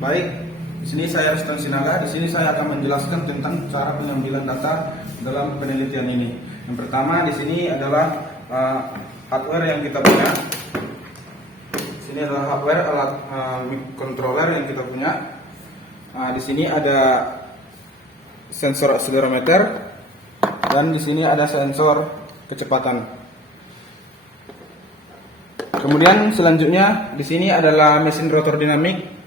Baik, di sini saya Rustan Sinaga. Di sini saya akan menjelaskan tentang cara pengambilan data dalam penelitian ini. Yang pertama di sini adalah hardware yang kita punya. Di sini adalah hardware alat controller yang kita punya. Di sini ada sensor akselerometer dan di sini ada sensor kecepatan. Kemudian selanjutnya di sini adalah mesin rotor dinamik.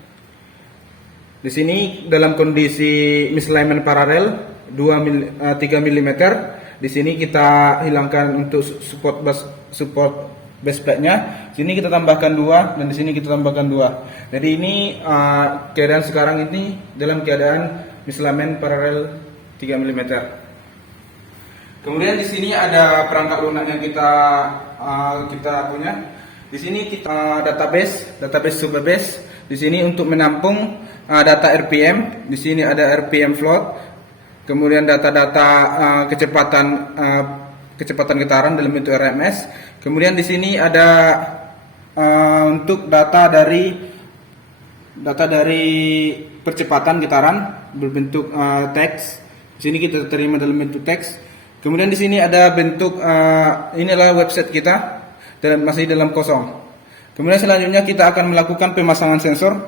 Di sini dalam kondisi misalignment paralel 3 mm. Di sini kita hilangkan untuk support base plate-nya. Sini kita tambahkan 2 dan di sini kita tambahkan 2. Jadi ini keadaan sekarang ini dalam keadaan misalignment paralel 3 mm. Kemudian di sini ada perangkat lunak yang kita punya. Di sini kita database Superbase. Di sini untuk menampung data RPM. Di sini ada RPM float. Kemudian data-data kecepatan getaran dalam bentuk RMS. Kemudian di sini ada untuk data dari percepatan getaran berbentuk teks. Di sini kita terima dalam bentuk teks. Kemudian di sini ada bentuk inilah website kita. Masih dalam kosong. Kemudian selanjutnya kita akan melakukan pemasangan sensor.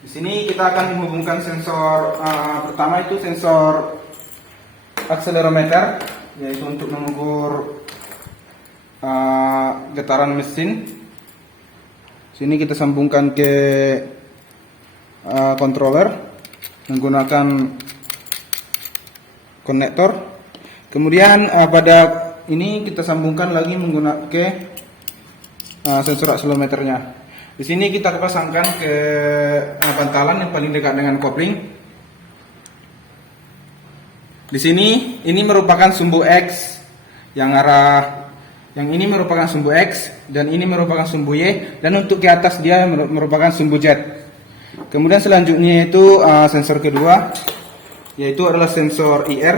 Di sini kita akan menghubungkan sensor pertama itu sensor akselerometer, yaitu untuk mengukur getaran mesin. Sini kita sambungkan ke controller menggunakan konektor. Kemudian pada ini kita sambungkan lagi menggunakan sensor akselerometernya. Di sini kita pasangkan ke bantalan yang paling dekat dengan kopling. Di sini ini merupakan sumbu X yang ini merupakan sumbu X dan ini merupakan sumbu Y, dan untuk ke atas dia merupakan sumbu Z. Kemudian selanjutnya itu sensor kedua, yaitu adalah sensor IR,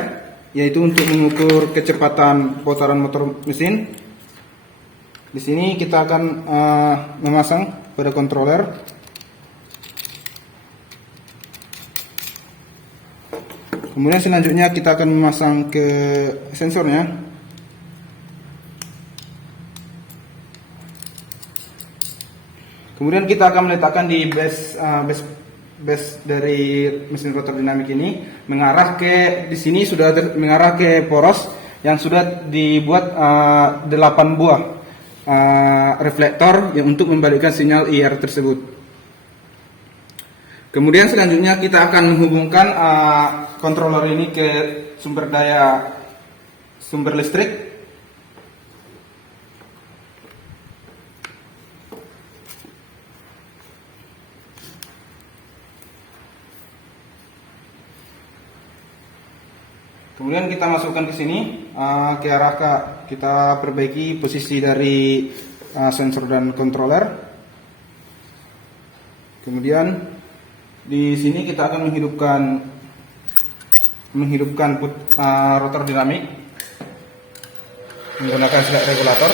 yaitu untuk mengukur kecepatan putaran motor mesin. Di sini kita akan memasang pada controller. Kemudian selanjutnya kita akan memasang ke sensornya. Kemudian kita akan meletakkan di base dari mesin rotor dinamik ini mengarah ke di sini sudah mengarah ke poros yang sudah dibuat 8 buah reflektor yang untuk membalikkan sinyal IR tersebut. Kemudian selanjutnya kita akan menghubungkan controller ini ke sumber listrik. Kemudian kita masukkan ke sini ke arah kita perbaiki posisi dari sensor dan controller. Kemudian di sini kita akan menghidupkan rotor dinamik menggunakan select regulator.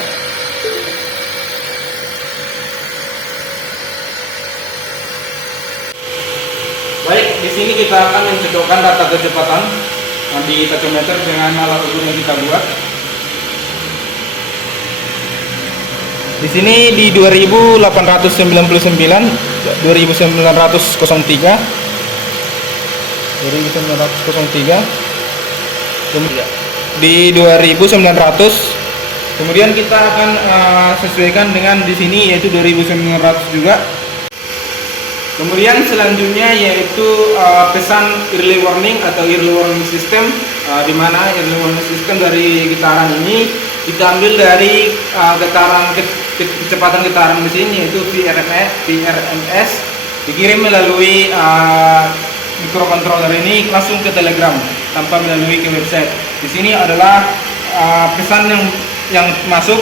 Baik, di sini kita akan mencocokkan data kecepatan di tachometer dengan alat ukur yang kita buat. Di sini di 2899 2903 di 2900. Kemudian kita akan sesuaikan dengan di sini yaitu 2900 juga. Kemudian selanjutnya yaitu pesan early warning atau early warning system, di mana early warning system dari getaran ini kita ambil dari kecepatan getaran mesin yaitu VRMS, dikirim melalui microcontroller ini langsung ke Telegram tanpa melalui ke website. Di sini adalah pesan yang masuk,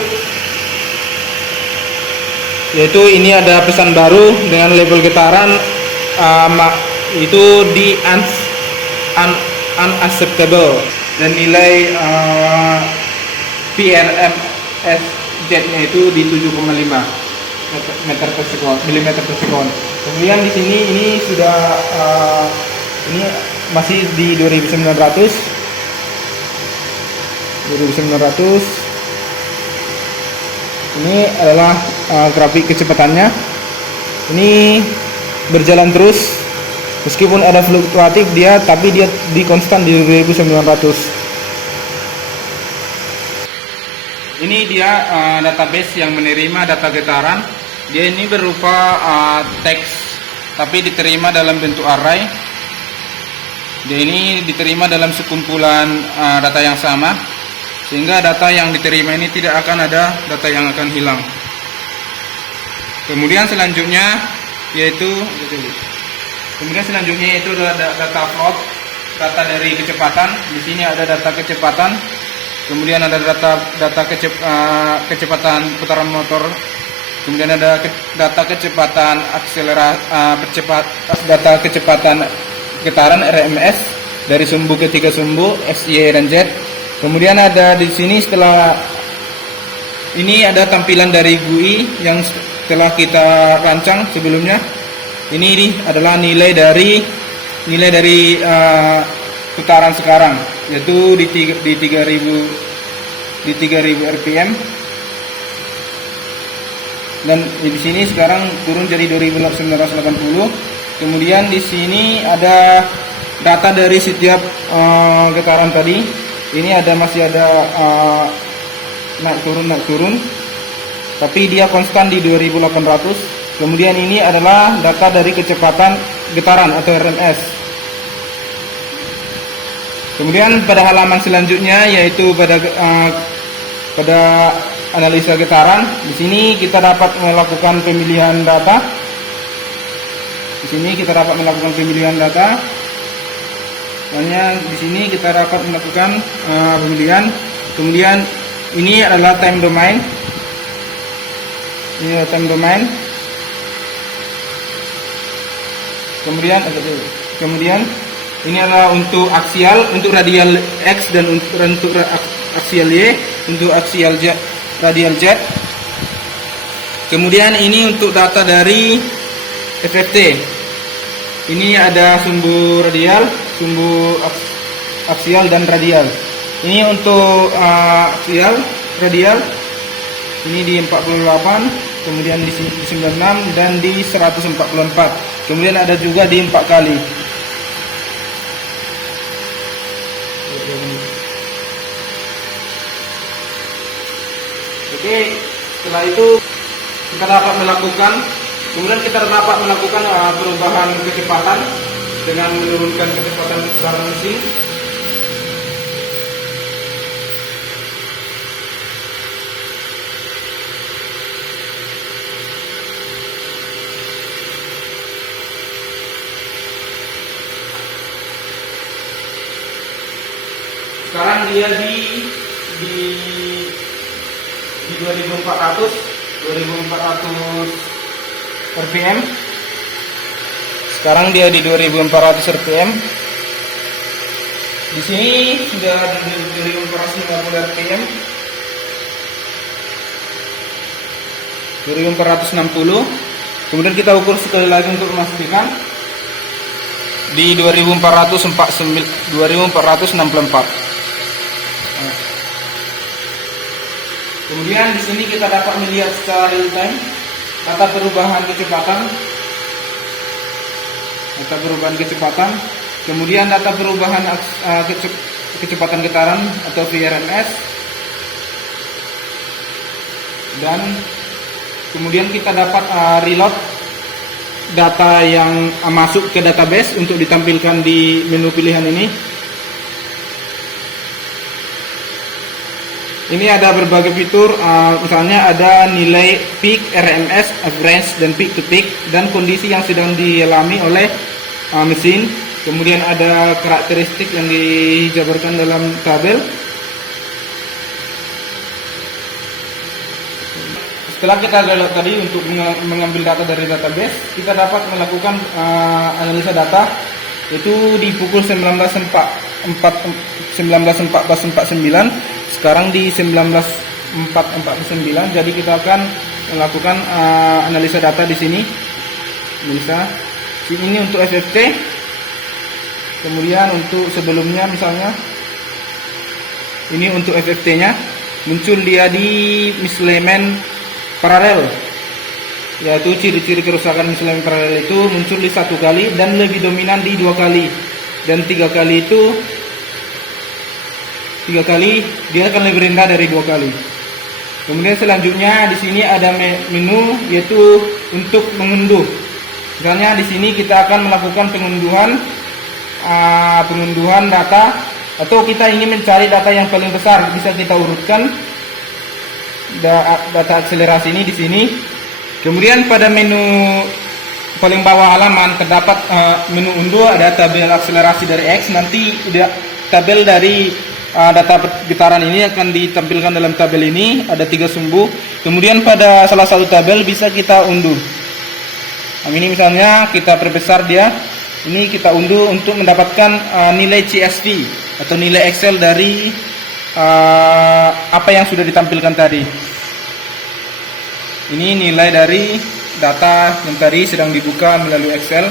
yaitu ini ada pesan baru dengan label getaran itu di unacceptable. dan nilai PRMSZ-nya itu di 7,5 meter per sekon, milimeter per sekon. Kemudian di sini ini sudah ini masih di 2900. Ini adalah grafik kecepatannya. Ini berjalan terus meskipun ada fluktuatif dia, tapi dia di konstan di 2900. Ini dia database yang menerima data getaran. Dia ini berupa teks, tapi diterima dalam bentuk array. Dia ini diterima dalam sekumpulan data yang sama, sehingga data yang diterima ini tidak akan ada data yang akan hilang. Kemudian selanjutnya yaitu adalah data float, data dari kecepatan. Di sini ada data kecepatan. Kemudian ada data kecepatan putaran motor. Kemudian ada data kecepatan data kecepatan getaran RMS dari sumbu ke 3 sumbu X, Y, dan Z. Kemudian ada di sini setelah ini ada tampilan dari GUI yang telah kita rancang sebelumnya. Ini adalah nilai dari putaran sekarang, yaitu di 3000 rpm, dan di sini sekarang turun jadi 2980. Kemudian di sini ada data dari setiap getaran tadi. Ini masih ada naik turun, tapi dia konstan di 2800. Kemudian ini adalah data dari kecepatan getaran atau RMS. Kemudian pada halaman selanjutnya yaitu pada analisa getaran. Di sini kita dapat melakukan pemilihan data. Hanya di sini kita dapat melakukan pemilihan. Kemudian ini adalah time domain. Kemudian ini adalah untuk aksial, untuk radial X, dan untuk aksial Y, untuk aksial Z, radial Z. Kemudian ini untuk data dari FFT. Ini ada sumbu radial, sumbu aksial, dan radial. Ini untuk aksial, radial. Ini di 48, kemudian di 96, dan di 144. Kemudian ada juga di 4 kali. Oke, setelah itu kita dapat melakukan perubahan kecepatan dengan menurunkan kecepatan barang mesin. Sekarang dia di 2400 rpm. Sekarang dia di 2400 rpm. Di sini sudah di 2450 rpm. 2460. Kemudian kita ukur sekali lagi untuk memastikan di 2464. Kemudian di sini kita dapat melihat secara real time data perubahan kecepatan, kemudian data perubahan kecepatan getaran atau VRMS, dan kemudian kita dapat reload data yang masuk ke database untuk ditampilkan di menu pilihan ini. Ini ada berbagai fitur, misalnya ada nilai peak, RMS, average, dan peak to peak, dan kondisi yang sedang dialami oleh mesin. Kemudian ada karakteristik yang dijabarkan dalam tabel. Setelah kita download tadi untuk mengambil data dari database, kita dapat melakukan analisa data, itu di pukul 19.04 1949, sekarang di 19449. Jadi kita akan melakukan analisa data di sini. Bisa ini untuk FFT, kemudian untuk sebelumnya misalnya ini untuk FFT-nya muncul dia di misalignment paralel, yaitu ciri-ciri kerusakan misalignment paralel itu muncul di 1 kali dan lebih dominan di 2 kali, dan 3 kali itu 3 kali dia akan lebih rendah dari 2 kali. Kemudian selanjutnya di sini ada menu, yaitu untuk mengunduh. Misalnya di sini kita akan melakukan pengunduhan data, atau kita ingin mencari data yang paling besar, bisa kita urutkan data akselerasi ini di sini. Kemudian pada menu paling bawah halaman terdapat menu unduh, ada tabel akselerasi dari X. Nanti tabel dari data getaran ini akan ditampilkan dalam tabel ini, ada 3 sumbu. Kemudian pada salah satu tabel bisa kita unduh. Ini misalnya kita perbesar dia, ini kita unduh untuk mendapatkan nilai CSV atau nilai Excel dari apa yang sudah ditampilkan tadi. Ini nilai dari data yang tadi sedang dibuka melalui Excel.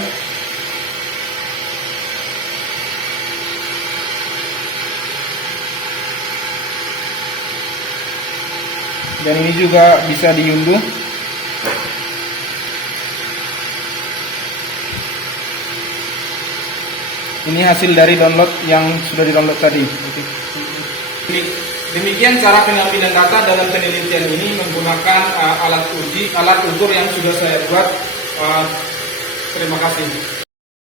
Dan ini juga bisa diunduh. Ini hasil dari download yang sudah di-download tadi. Demikian cara pengambilan data dalam penelitian ini menggunakan alat ukur yang sudah saya buat. Terima kasih.